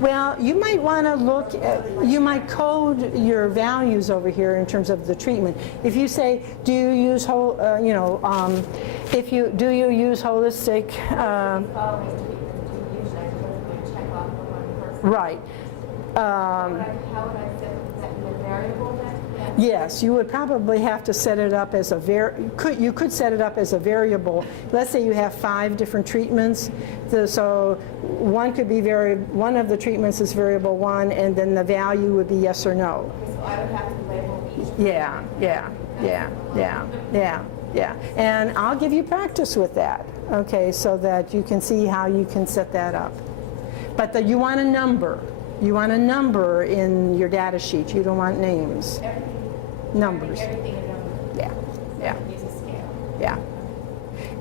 Well, you might want to look at, you might code your values over here in terms of the treatment. If you say, do you use whole, if you, do you use holistic, right. How would I set that in the variable then? Yes, you would probably have to set it up as a you could set it up as a variable. Let's say you have 5 different treatments. So one could be one of the treatments is variable 1, and then the value would be yes or no. Okay, so I would have to label each. Yeah. And I'll give you practice with that, okay, so that you can see how you can set that up. But you want a number. You want a number in your data sheet. You don't want names. Numbers. Everything in numbers. Yeah. Use a scale. Yeah.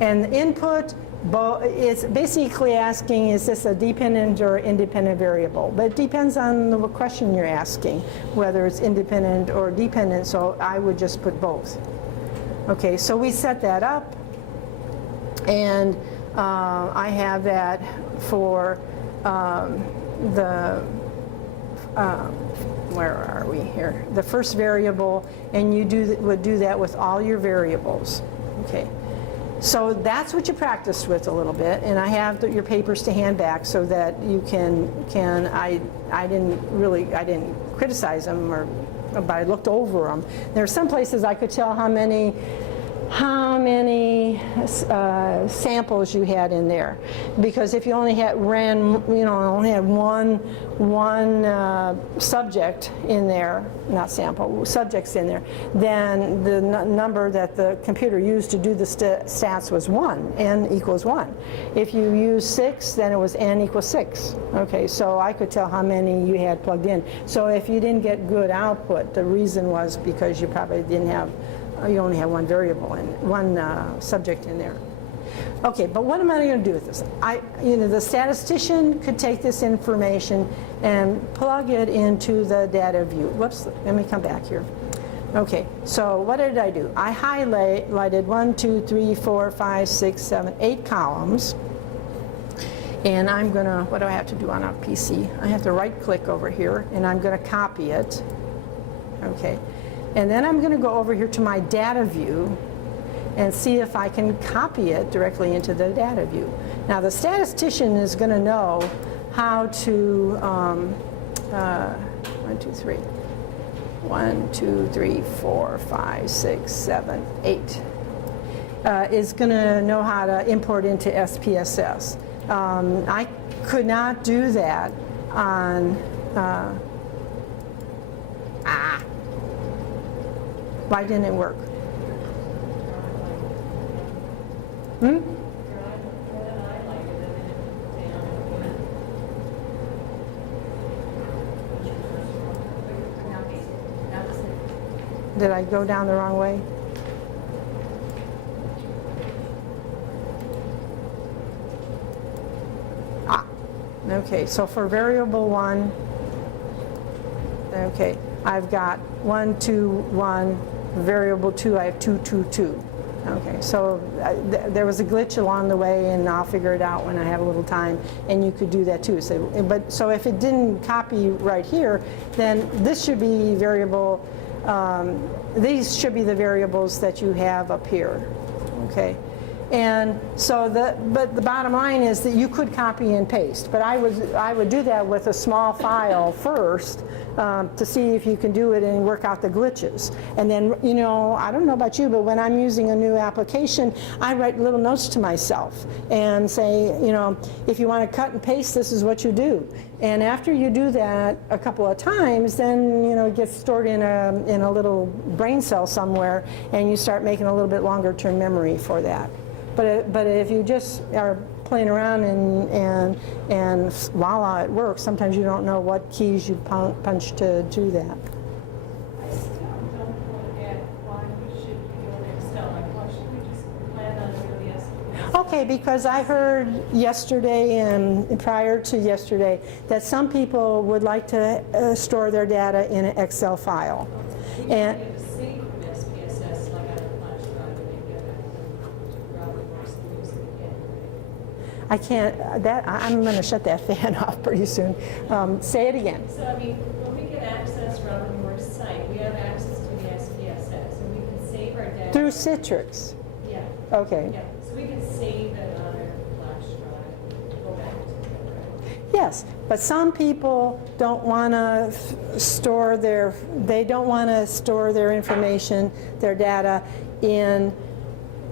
And the input is basically asking, is this a dependent or independent variable? But it depends on the question you're asking, whether it's independent or dependent, so I would just put both. Okay, so we set that up, and I have that for where are we here? The first variable, and you would do that with all your variables. Okay, so that's what you practiced with a little bit, and I have your papers to hand back so that you can I didn't criticize them, but I looked over them. There are some places I could tell how many samples you had in there, because if you only had only had one subject in there, not sample, subjects in there, then the number that the computer used to do the stats was 1, n equals 1. If you use 6, then it was n equals 6. Okay, so I could tell how many you had plugged in. So if you didn't get good output, the reason was because you probably didn't have, you only have one variable and one subject in there. Okay, but what am I going to do with this? The statistician could take this information and plug it into the data view. Whoops, let me come back here. Okay, so what did I do? I highlighted 1, 2, 3, 4, 5, 6, 7, 8 columns. And I'm going to, what do I have to do on a PC? I have to right click over here, and I'm going to copy it. Okay. And then I'm going to go over here to my data view and see if I can copy it directly into the data view. Now the statistician is going to know how to, 1, 2, 3. 1, 2, 3, 4, 5, 6, 7, 8. Is going to know how to import into SPSS. I could not do that on, why didn't it work? Did I go down the wrong way? Okay, so for variable 1, okay, I've got 1, 2, 1, variable 2, I have 2, 2, 2. Okay, so there was a glitch along the way, and I'll figure it out when I have a little time, and you could do that too. So if it didn't copy right here, then this should be variable, these should be the variables that you have up here, okay? And so but the bottom line is that you could copy and paste, but I would do that with a small file first to see if you can do it and work out the glitches. And then, I don't know about you, but when I'm using a new application, I write little notes to myself and say, if you want to cut and paste, this is what you do. And after you do that a couple of times, then it gets stored in a little brain cell somewhere, and you start making a little bit longer term memory for that. But if you just are playing around and voila, it works, sometimes you don't know what keys you punch to do that. I still don't get why we should be doing Excel. Like, why should we just plan on doing the SPSS? Okay, because I heard yesterday and prior to yesterday that some people would like to store their data in an Excel file. And I can't, I'm going to shut that fan off pretty soon. Say it again. So, I mean, when we get access from Robert Moore's site, we have access to the SPSS, and we can save our data. Through Citrix. Yeah, Okay. yeah, so we can save it on our flash drive, go back to it, right? Yes, but some people don't want to store their, information, their data in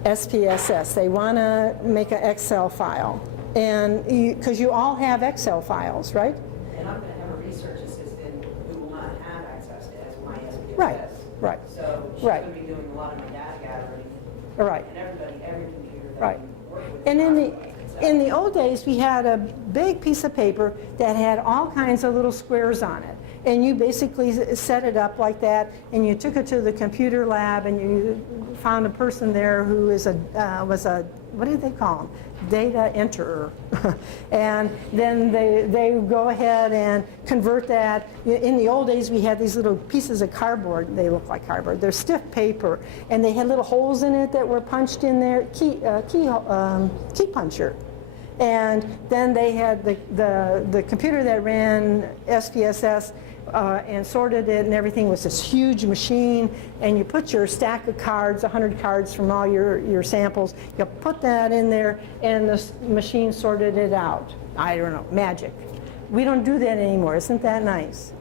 SPSS. They want to make an Excel file. And because you all have Excel files, right? And I'm going to have a research assistant who will not have access to my SPSS. Right, right. So she's Right. going to be doing a lot of my data gathering. Right. And every computer that Right. we work with. And is in not like Excel. the old days, we had a big piece of paper that had all kinds of little squares on it. And you basically set it up like that, and you took it to the computer lab, and you found a person there who was a, what do they call them? Data enterer. And then they go ahead and convert that. In the old days, we had these little pieces of cardboard. They look like cardboard. They're stiff paper, and they had little holes in it that were punched in there, key puncher. And then they had the computer that ran SPSS and sorted it, and everything was this huge machine, and you put your stack of cards, 100 cards from all your samples, you put that in there, and the machine sorted it out. I don't know, magic. We don't do that anymore. Isn't that nice?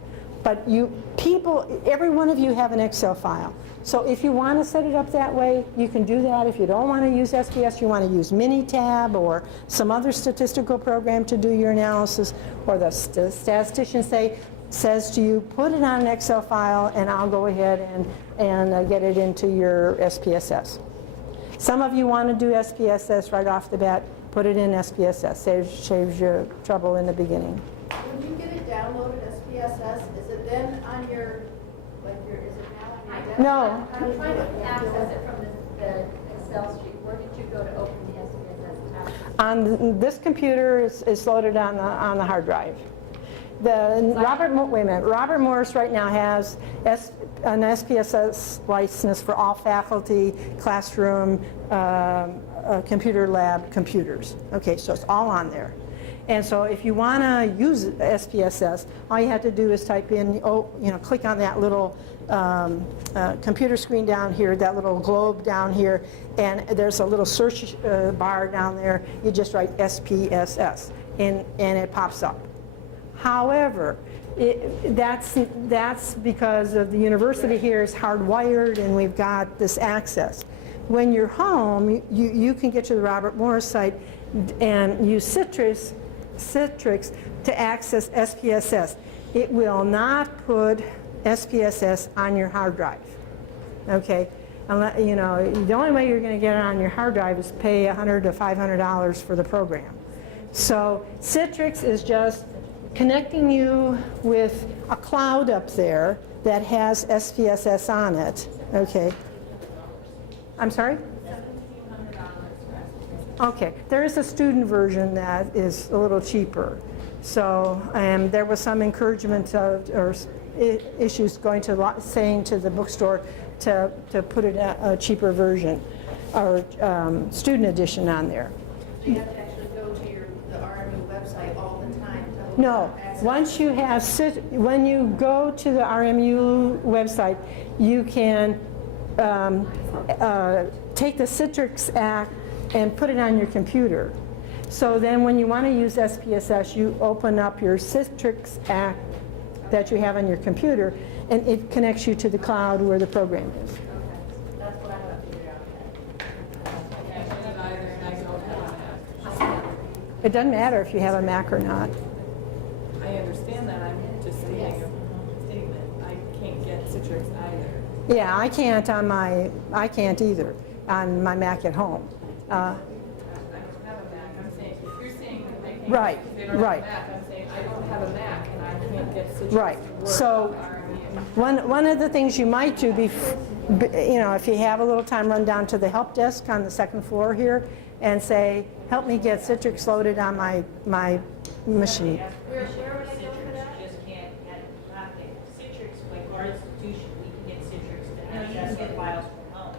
But every one of you have an Excel file. So if you want to set it up that way, you can do that. If you don't want to use SPS, you want to use Minitab or some other statistical program to do your analysis, or the statistician says to you, put it on an Excel file, and I'll go ahead and get it into your SPSS. Some of you want to do SPSS right off the bat, put it in SPSS. Saves you trouble in the beginning. When you get it downloaded SPSS, is it then on your, is it now on your desktop? No. I'm trying to access it from the Excel sheet. Where did you go to open the SPSS tab? On this computer, it's loaded on the hard drive. Robert Morris right now has an SPSS license for all faculty, classroom, computer lab computers. Okay, so it's all on there. And so if you want to use SPSS, all you have to do is type in, click on that little computer screen down here, that little globe down here, and there's a little search bar down there. You just write SPSS, and it pops up. However, that's because of the university here is hardwired, and we've got this access. When you're home, you can get to the Robert Morris site and use Citrix to access SPSS. It will not put SPSS on your hard drive. Okay, the only way you're going to get it on your hard drive is pay $100 to $500 for the program. So Citrix is just connecting you with a cloud up there that has SPSS on it. Okay. I'm sorry? Okay. There is a student version that is a little cheaper. So there was some encouragement or issues saying to the bookstore to put a cheaper version or student edition on there. So you have to actually go to the RMU website all the time to look No, up access. once you have, when you go to the RMU website, you can take the Citrix app and put it on your computer. So then when you want to use SPSS, you open up your Citrix app that you have on your computer, and it connects you to the cloud where the program is. Okay, that's what I have to figure out. It doesn't matter if you have a Mac or not. I understand that, I'm just stating a statement. I can't get Citrix either. Yeah, I can't either on my Mac at home. I don't have a Mac, I'm saying, if you're saying that they can't, Right, if they don't have a right. Mac, I'm saying, I don't have a Mac and I can't get Citrix Right. to work So on RMU. one of the things you might do, if you have a little time, run down to the help desk on the second floor here and say, help me get Citrix loaded on my machine. Where would I go for that? Just can't get Citrix, like our institution, we can get Citrix to access our files from home.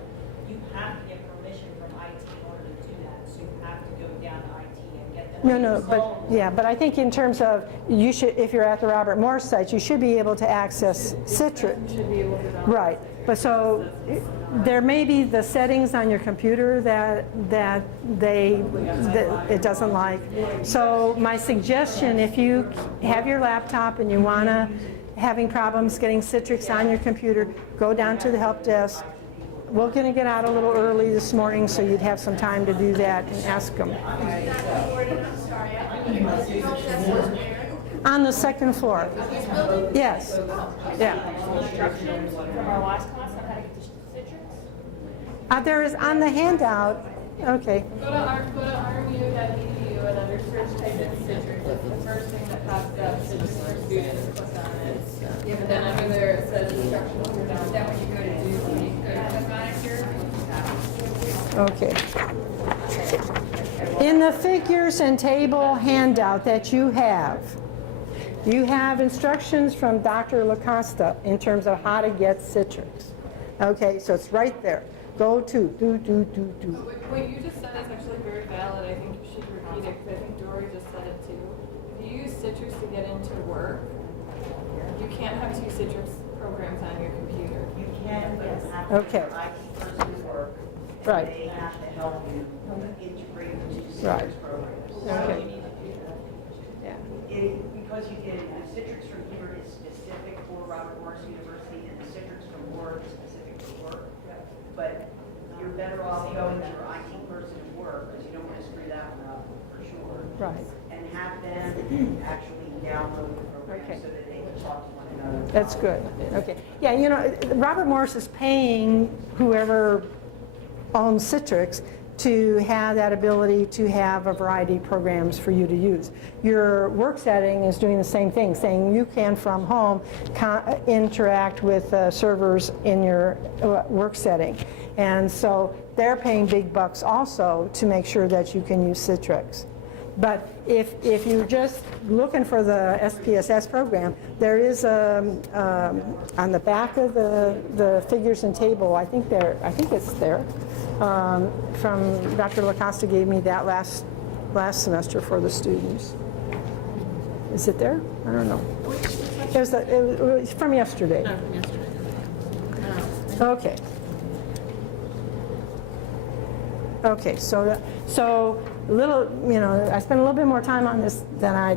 You have to get permission from IT in order to do that, so you have to go down to IT and get them No, but, yeah, but I think in terms of, you should, if you're at the Robert Morris site, you should be able to access Citrix. Should be able to download. Right, but so, there may be the settings on your computer that it doesn't like. So my suggestion, if you have your laptop and you wanna, having problems getting Citrix on your computer, go down to the help desk. We're gonna get out a little early this morning, so you'd have some time to do that and ask them. On the second floor. Yes, yeah. Instructions from our last class on how to get the Citrix? There is on the handout, okay. Go to rmu.edu and under search type in Citrix. It's the first thing that pops up. Citrix for students. Click on it. Yeah, but then under there it says instructions are down. Is that what you go to do? So you go to click on it here? Okay. In the figures and table handout that you have instructions from Dr. LaCosta in terms of how to get Citrix. Okay, so it's right there. Go to, do. What you just said is actually very valid. I think you should repeat it because I think Dory just said it too. If you use Citrix to get into work, you can't have two Citrix programs on your computer. You can, but it's not Okay. your IT person work. Right. They have to help you integrate the two Right. Citrix programs. Okay. Yeah. Because you get a Citrix from here is specific for Robert Morris University, and the Citrix from work is specific for work. But you're better off going to your IT person at work, because you don't want to screw that one up, for sure. Right. And have them actually download the program Okay. so that they can talk to one another. That's good. Okay. Yeah, you know, Robert Morris is paying whoever owns Citrix to have that ability to have a variety of programs for you to use. Your work setting is doing the same thing, saying you can from home interact with servers in your work setting. And so they're paying big bucks also to make sure that you can use Citrix. But if you're just looking for the SPSS program, there is on the back of the figures and table, I think it's there. From Dr. LaCosta gave me that last semester for the students. Is it there? I don't know. It was from yesterday. No, from yesterday. Okay. Okay, so little, you know, I spent a little bit more time on this than I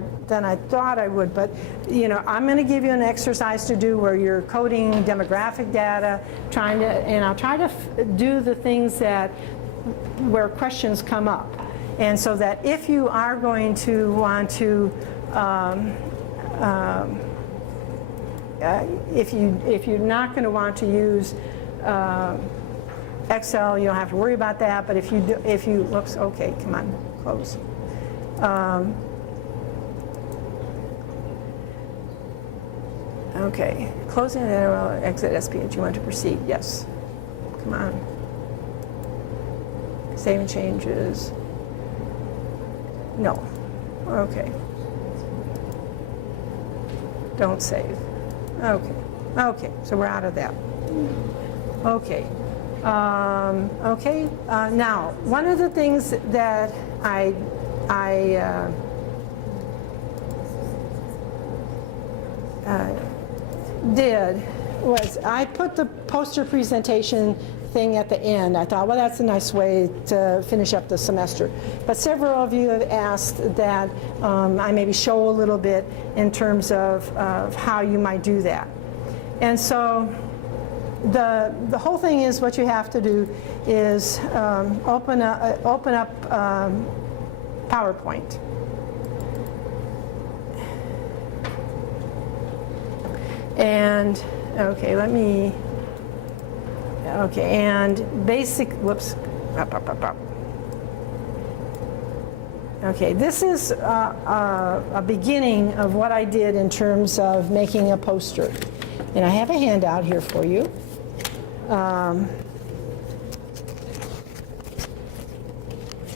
thought I would, but you know, I'm going to give you an exercise to do where you're coding demographic data, and I'll try to do the things where questions come up, and so that if you are going to want to if you're not going to want to use Excel, you don't have to worry about that, but if you looks, okay, come on, close. Okay, closing and then we'll exit SPH. You want to proceed? Yes. Come on. Save changes. No. Okay. Don't save. Okay. Okay, so we're out of that. Okay. Now, one of the things that I did was I put the poster presentation thing at the end. I thought, well, that's a nice way to finish up the semester. But several of you have asked that I maybe show a little bit in terms of how you might do that. And so the whole thing is, what you have to do is open up PowerPoint. And okay, and basic, whoops, up. Okay, this is a beginning of what I did in terms of making a poster. And I have a handout here for you. Let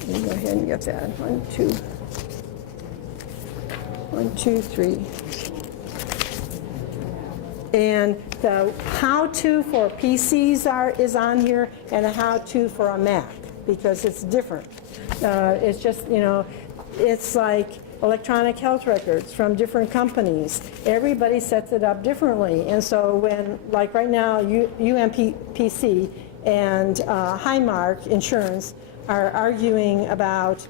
me go ahead and get that. 1, 2, 3. And the how-to for PCs is on here, and a how-to for a Mac, because it's different. It's just, you know, it's like electronic health records from different companies. Everybody sets it up differently. And so when, like right now, UMPC and Highmark Insurance are arguing about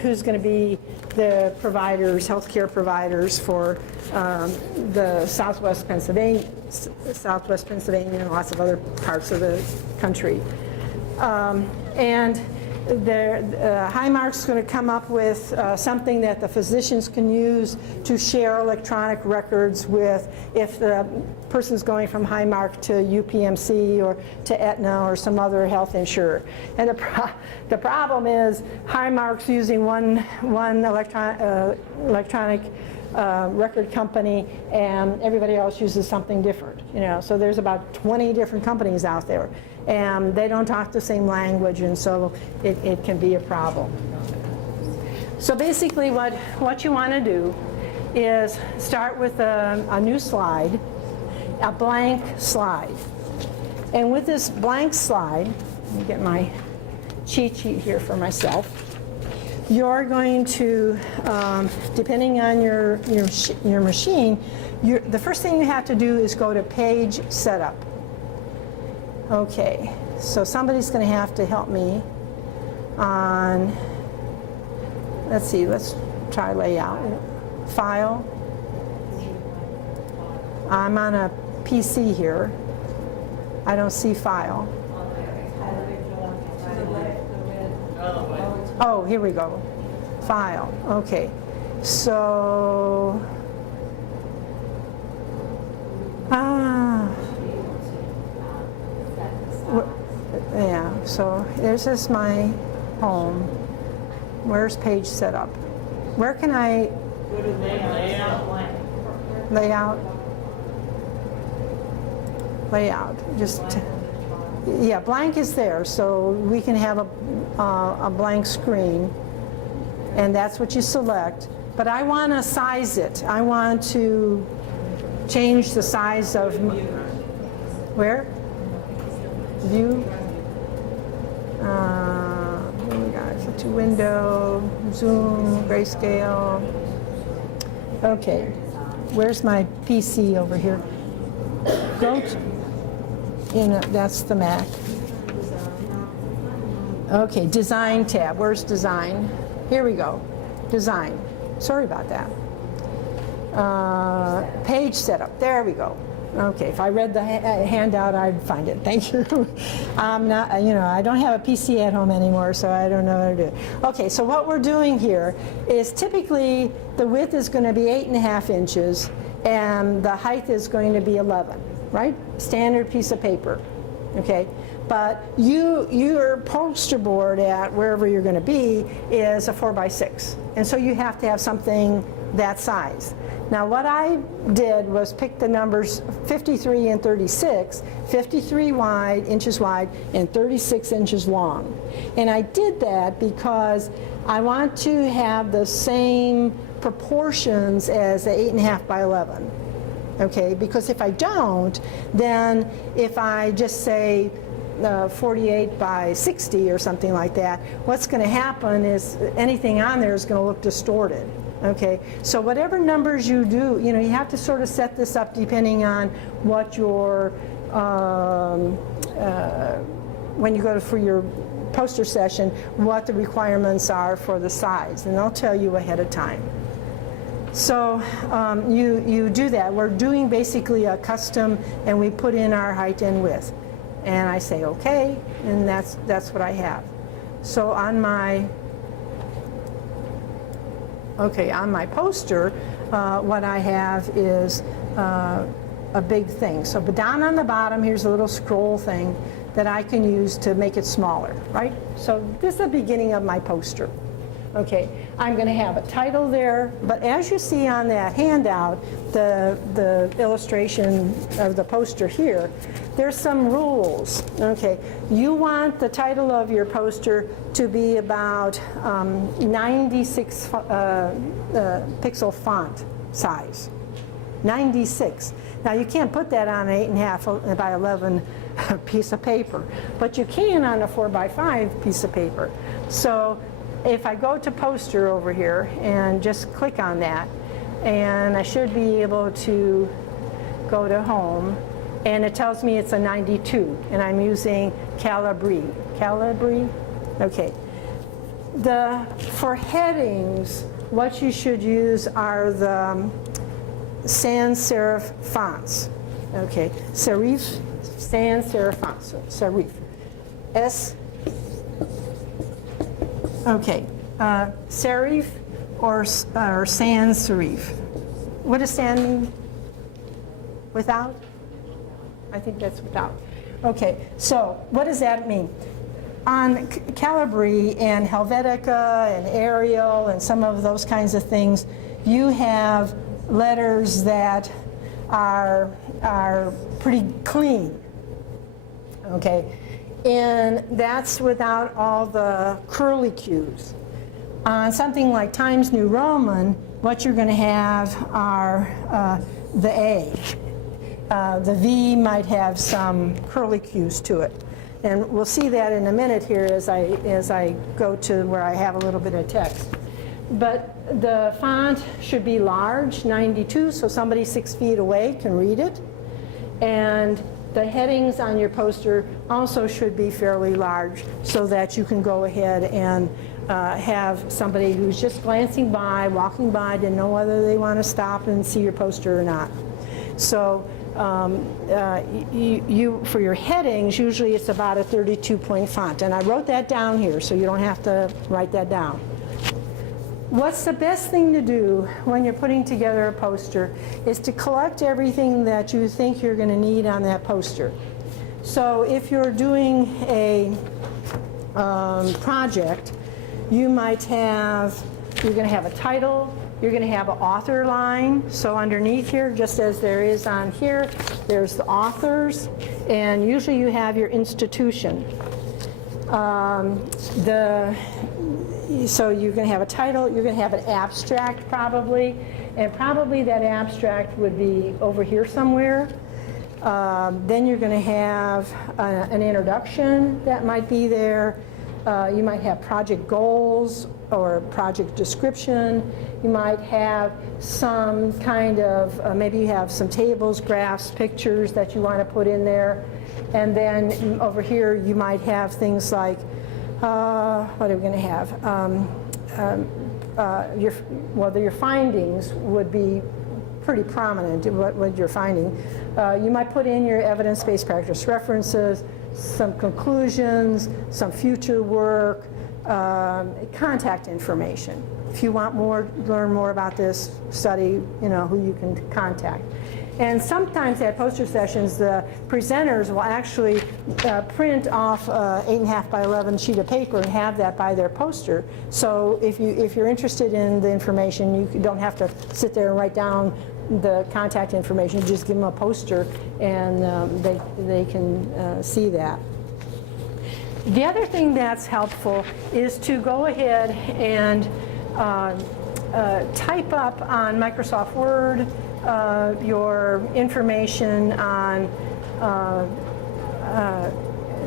who's going to be the providers, healthcare providers for the Southwest Pennsylvania, and lots of other parts of the country. And Highmark's going to come up with something that the physicians can use to share electronic records with, if the person's going from Highmark to UPMC or to Aetna or some other health insurer. And the problem is Highmark's using one electronic record company, and everybody else uses something different. So there's about 20 different companies out there, and they don't talk the same language, and so it can be a problem. So basically what you want to do is start with a new slide, a blank slide. And with this blank slide, let me get my cheat sheet here for myself. You're going to, depending on your machine, the first thing you have to do is go to page setup. Okay, so somebody's going to have to help me on, let's see, let's try layout. File. I'm on a PC here. I don't see file. Oh, here we go. File. Okay. So, yeah. So this is my home. Where's page setup? Where can I layout? Just. Yeah, blank is there, so we can have a blank screen, and that's what you select. But I want to size it. I want to change the size of, where? View? Here we got it to window, zoom, grayscale. Okay, where's my PC over here? Go to, that's the Mac. Okay, design tab. Where's design? Here we go. Design. Sorry about that. Page setup. There we go. Okay, if I read the handout, I'd find it. Thank you. I'm not, I don't have a PC at home anymore, so I don't know how to do it. Okay, so what we're doing here is typically the width is going to be 8.5 inches, and the height is going to be 11. Right? Standard piece of paper, okay? But your poster board at wherever you're going to be is a 4x6, and so you have to have something that size. Now what I did was pick the numbers 53 and 36, 53 inches wide and 36 inches long. And I did that because I want to have the same proportions as the 8.5 by 11. Okay, because if I don't, then if I just say 48 by 60 or something like that, what's going to happen is anything on there is going to look distorted. Okay, so whatever numbers you do, you have to sort of set this up depending on what your, when you go for your poster session, what the requirements are for the size, and they'll tell you ahead of time. So you do that. We're doing basically a custom, and we put in our height and width. And I say okay, and that's what I have. So on my poster, what I have is a big thing. So but down on the bottom, here's a little scroll thing that I can use to make it smaller, right? So this is the beginning of my poster. Okay, I'm going to have a title there, but as you see on that handout, the illustration of the poster here, there's some rules. Okay, you want the title of your poster to be about 96 pixel font size. 96. Now you can't put that on an 8.5 by 11 piece of paper, but you can on a 4x5 piece of paper. So if I go to poster over here and just click on that, and I should be able to go to home, and it tells me it's a 92, and I'm using Calibri. Calibri? Okay. For headings, what you should use are the sans serif fonts. Okay, serif, sans serif fonts, serif. Okay, serif or sans serif. What does sans mean? Without? I think that's without. Okay, so what does that mean? On Calibri and Helvetica and Arial and some of those kinds of things, you have letters that are pretty clean, okay? And that's without all the curly cues. On something like Times New Roman, what you're going to have are the A. The V might have some curly cues to it. And we'll see that in a minute here as I go to where I have a little bit of text. But the font should be large, 92, so somebody 6 feet away can read it. And the headings on your poster also should be fairly large so that you can go ahead and have somebody who's just glancing by, walking by, to know whether they want to stop and see your poster or not. So for your headings, usually it's about a 32-point font. And I wrote that down here, so you don't have to write that down. What's the best thing to do when you're putting together a poster is to collect everything that you think you're going to need on that poster. So if you're doing a project, you're going to have a title, you're going to have an author line. So underneath here, just as there is on here, there's the authors, and usually you have your institution. So you're going to have a title, you're going to have an abstract probably, and probably that abstract would be over here somewhere. Then you're going to have an introduction that might be there. You might have project goals or project description. You might have some kind of, maybe you have some tables, graphs, pictures that you want to put in there. And then over here you might have things like, what are we going to have? Your findings would be pretty prominent in what you're finding. You might put in your evidence-based practice references, some conclusions, some future work, contact information. If you want learn more about this, study, who you can contact. And sometimes at poster sessions, the presenters will actually print off 8.5 by 11 sheet of paper and have that by their poster. So if you're interested in the information, you don't have to sit there and write down the contact information. You just give them a poster, and they can see that. The other thing that's helpful is to go ahead and type up on Microsoft Word your information on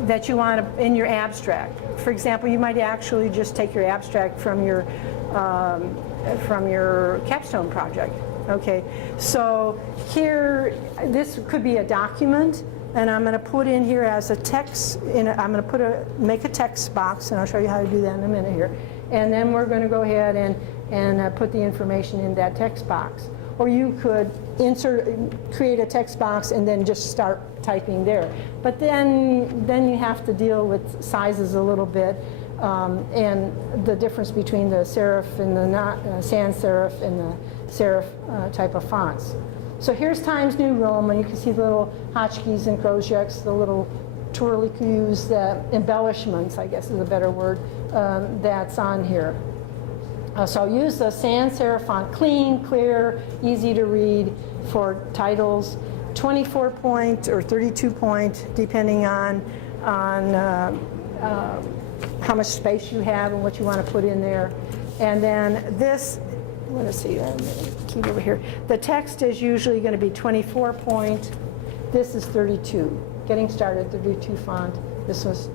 that you want in your abstract. For example, you might actually just take your abstract from your capstone project. Okay, so here, this could be a document, and I'm going to put in here as a text. I'm going to make a text box, and I'll show you how to do that in a minute here. And then we're going to go ahead and put the information in that text box. Or you could create a text box and then just start typing there. But then you have to deal with sizes a little bit, and the difference between the serif and the sans serif and the serif type of fonts. So here's Times New Roman. You can see the little hotchkies and crozets, the little twirly cues, the embellishments, I guess is a better word, that's on here. So use the sans serif font, clean, clear, easy to read for titles, 24 point or 32 point, depending on how much space you have and what you want to put in there. And then this, let's see, keep over here. The text is usually going to be 24 point. This is 32. Getting started, 32 font. This is